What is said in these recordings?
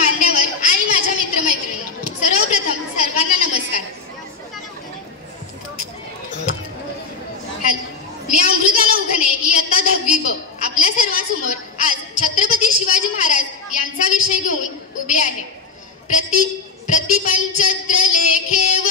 मान्यवर आणि माझ्या मित्रमैत्रिणी, सर्वप्रथम सर्वांना नमस्कार. मी अमृता नवघणे, इयत्ता 10वी ब. आपल्या सर्वांसमोर आज छत्रपती शिवाजी महाराज यांचा विषय घेऊन उभे आहे. प्रतिपंचत्र लेखेव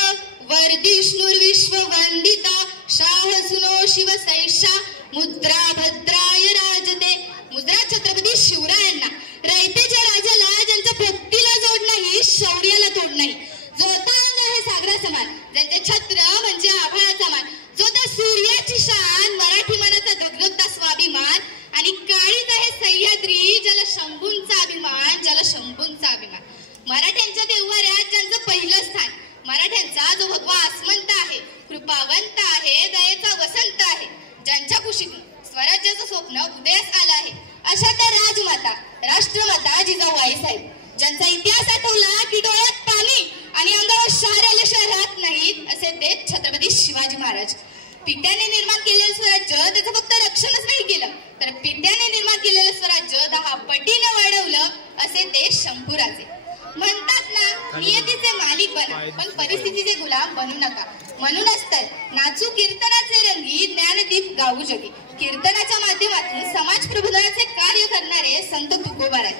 वर्धिष्णुर्विश्ववंदिता शाहसुनो शिवसैषा मुद्रा भद्राय राजते. मुद्रा छत्रपती शिवरायांना, रयतेच्या राजाला ज्यांच्या भक्तीला जोड नाही, शौर्याला तोड नाही, जो तांग आहे सागरा समान, ज्यांचे छत्र म्हणजे आभाळाचा मान, जो त्या सूर्याची शान, मराठी मनाचा धगधगता स्वाभिमान, आणि काळीच आहे सह्याद्री, ज्याला शंभूंचा अभिमान, ज्याला शंभूंचा अभिमान. मराठ्यांच्या देवाऱ्यात ज्यांचं पहिलं स्थान, मराठ्यांचा जो भगवा आसमंत आहे, कृपावंत आहे, दयेचा वसंत आहे, ज्यांच्या कुशीतून स्वराज्याचं स्वप्न उदयास आलं आहे, अशा त्या राजमाता, राष्ट्रमाता जिजाऊबाई साहेब, ज्यांचा इतिहास आठवला की डोळ्यात पाणी आणि अंगावर शहर आल्याशिवाय राहत नाहीत, असे ते छत्रपती शिवाजी महाराज. पित्याने निर्माण केलेलं स्वराज्य त्याचं फक्त रक्षणच नाही केलं, तर पित्याने निर्माण केलेलं स्वराज्य 10 पटीने वाढवलं, असे ते शंभूराजे. म्हणतात ना, नियतीचे मालिक बना पण परिस्थितीचे गुलाम बनू नका. म्हणूनच तर नाचू कीर्तनाचे रंगी, ज्ञानदीप गाऊ जगी. कीर्तनाच्या माध्यमातून समाज प्रबोधनाचे कार्य करणारे संत तुकोबा आहेत.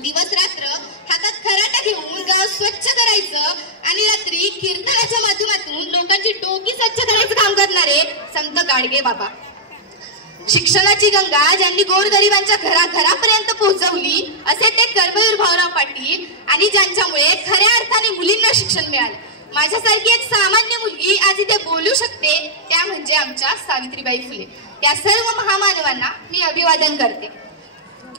दिवस रात्र हातात खराटा घेऊन गाव स्वच्छ करायचं आणि रात्री कीर्तनाच्या माध्यमातून लोकांची डोकी स्वच्छ करायचं काम करणारे संत गाडगे बाबा. शिक्षणाची गंगा ज्यांनी गोरगरिबांच्या घराघरापर्यंत पोहोचवली, असे ते कर्मवीर भाऊराव पाटील, आणि ज्यांच्यामुळे खऱ्या अर्थाने मुलींना शिक्षण मिळालं. माझ्यासारखी एक सामान्य मुलगी आज इथे बोलू शकते, त्या म्हणजे आमच्या सावित्रीबाई फुले. या सर्व महामानवांना मी अभिवादन करते.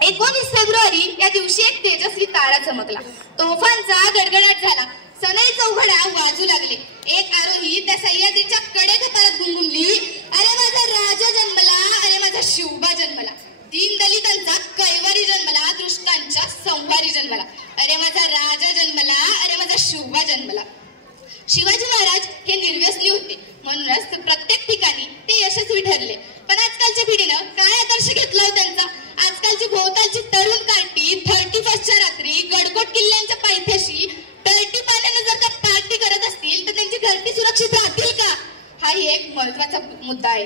19 फेब्रुवारी या दिवशी एक तेजस्वी तारा चमकला, तोफांचा गडगडाट झाला, सनई चौघडा वाजू लागले. एक आरोही त्या सह्याद्रीच्या कडेक परत गुंगुमली, अरे माझा राजा जन्मला, अरे माझा शिवबा जन्मला. दीनदलितांचा कैवारी जन्मला, दुष्टांच्या संहारी जन्मला, अरे माझा राजा जन्मला, अरे माझा शिवबा जन्मला. शिवाजी महाराज हे निर्व्यसनी होते, म्हणूनच प्रत्येक ठिकाणी ते यशस्वी ठरले. पण आजकालच्या पिढीनं काय आदर्श घेतला हो त्यांचा? आजकालची भोवतालची तरुण कार्टी 31च्या रात्री गडकोट किल्ल्यांच्या पायथ्याशी तळटी पाण्याने जर त्या पार्टी करत असतील, तर त्यांची घरटी सुरक्षित राहतील का? हाही एक महत्वाचा मुद्दा आहे.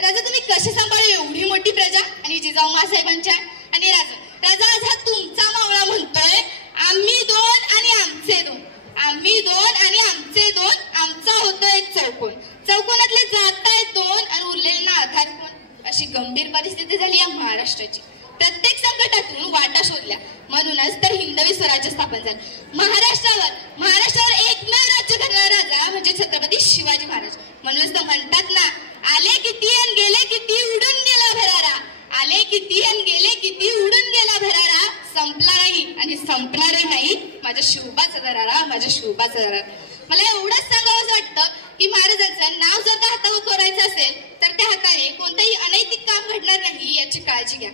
राजा तुम्ही कसे सांभाळू एवढी मोठी प्रजा आणि जिजाऊ मासाहेबांच्या? आणि राजा आज हा तुमचा मावळा म्हणतोय, आम्ही 2 आणि आमचे 2, आम्ही 2 आणि आमचे 2, आमचा होतो एक चौकोन, चौकोनातले जातायत 2 आणि उरलेल्यांना आधार कोण? अशी गंभीर परिस्थिती झाली या महाराष्ट्राची. प्रत्येक संकटातून वाटा शोधल्या, म्हणूनच तर हिंदवी स्वराज्य स्थापन झालं. महाराष्ट्रावर एकमेव राज्य करणारा राजा म्हणजे छत्रपती शिवाजी महाराज. म्हणूनच तर म्हणतात ना, आले किती आणि गेले किती, उडून गेला भरारा. आले किती आणि गेले किती, उडून गेला भरारा. संपला नाही आणि संपणारही नाही माझ्या शिवबाचा दरारा, माझ्या शिवबाचा दरारा. मला एवढंच सांगावं वाटतं की महाराजांचं नाव जर का हातावर कोरायचं असेल, तर त्या हाताने कोणतेही अनैतिक काम घडणार नाही याची काळजी घ्या.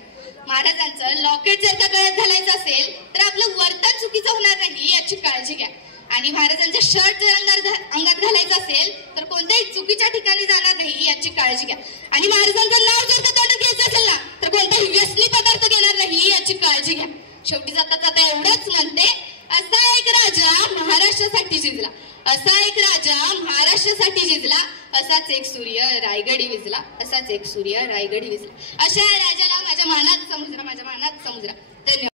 महाराजांचं लॉकेट जर का गळ्यात घालायचं असेल, तर आपलं वर्तन चुकीचं होणार नाही याची काळजी घ्या. आणि महाराजांचे शर्ट जर अंगात घालायचं असेल, तर कोणत्याही चुकीच्या ठिकाणी जाणार नाही याची काळजी घ्या. आणि महाराजांचं नाव जर का तोंडात घ्यायचं असेल ना, तर कोणताही व्यसनी पदार्थ घेणार नाही याची काळजी घ्या. शेवटी जाता जाता एवढंच म्हणते, असा एक राजा महाराष्ट्रासाठी झिजला, असा एक राजा महाराष्ट्रासाठी झिजला, असाच एक सूर्य रायगडी विजला, असाच एक सूर्य रायगडी विजला. अशा राजाला माझ्या मानात समुद्र, माझ्या मानात समुद्र. धन्यवाद.